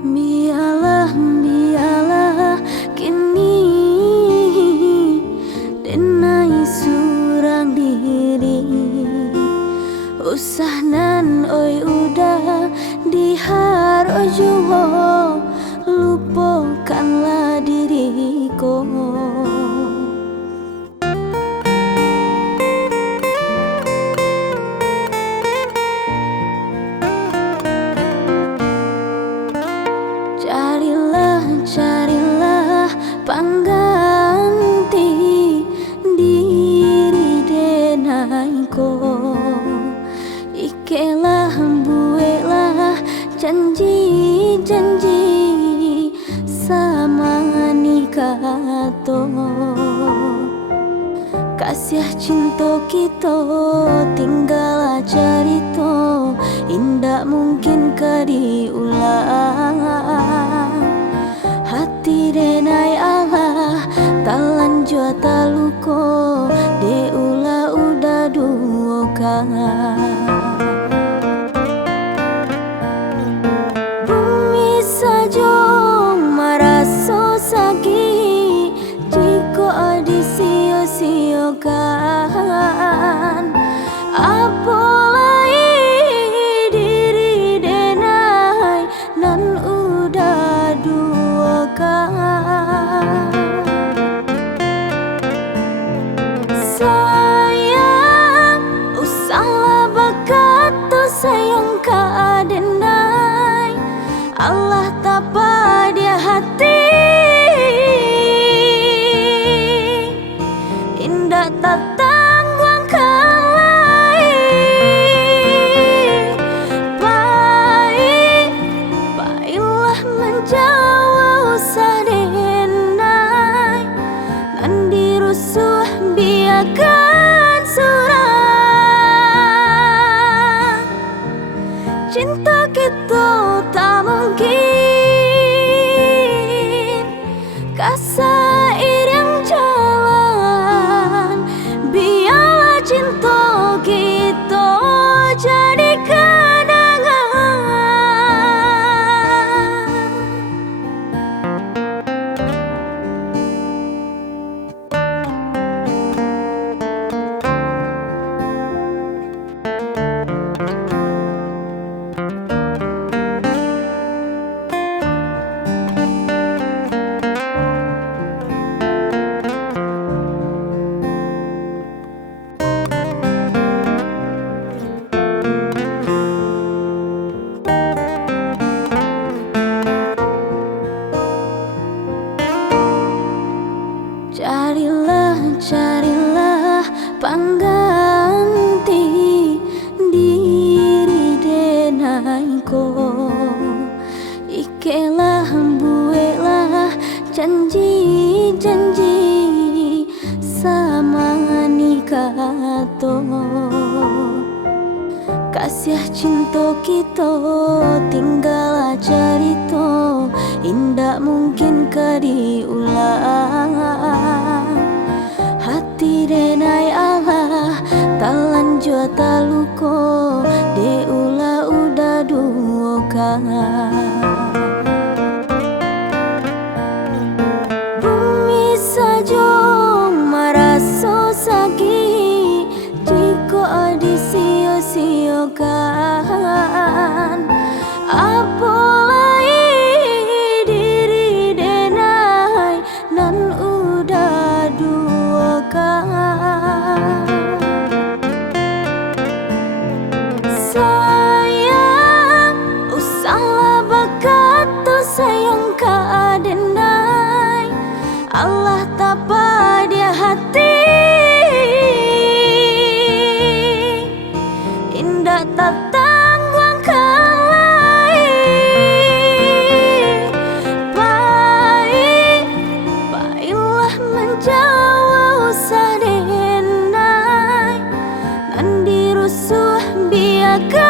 Biarlah, biarlah kini denai surang diri usah nan oi udah dihar ojo lupakanlah diriku. Carilah, carilah pangganti diri denaiku. Ikelah buelah janji-janji sama nikah to. Kasih cinta kita tinggal cerita, indah mungkin ka diulang. Hati denai Allah talan jua taluko de ula udah duokan. Bumi saja merasa sakit jika disia-siakan. Apalagi diri denai nan udah duakan. Sayang, usahlah berkata sayang ka denai. Allah tapa dia hati, indah tak tanggung kalai. Baiklah menjauh usah denai, nan dirusuh biarkan surang. Cinta kita tak mungkin kasair yang jalan. Biarlah cinta kita jadi kenangan. Carilah, carilah pangganti diri denaiku. Ikelah buelah janji-janji sama nikah to. Kasih cinta kita tinggal cerita, indah mungkin ka diulang. Hati denai Allah talan jua taluko de ula udah duokan. Bumi saja merasa sakit jika disia-siakan. Apalagi diri denai nan udah duakan. Sayang, usahlah berkata sayang ka denai. Allah tapa dia hati, indah tak tanggung lain. Pai, pailah menjauh usah denai, nanti rusuh biarkan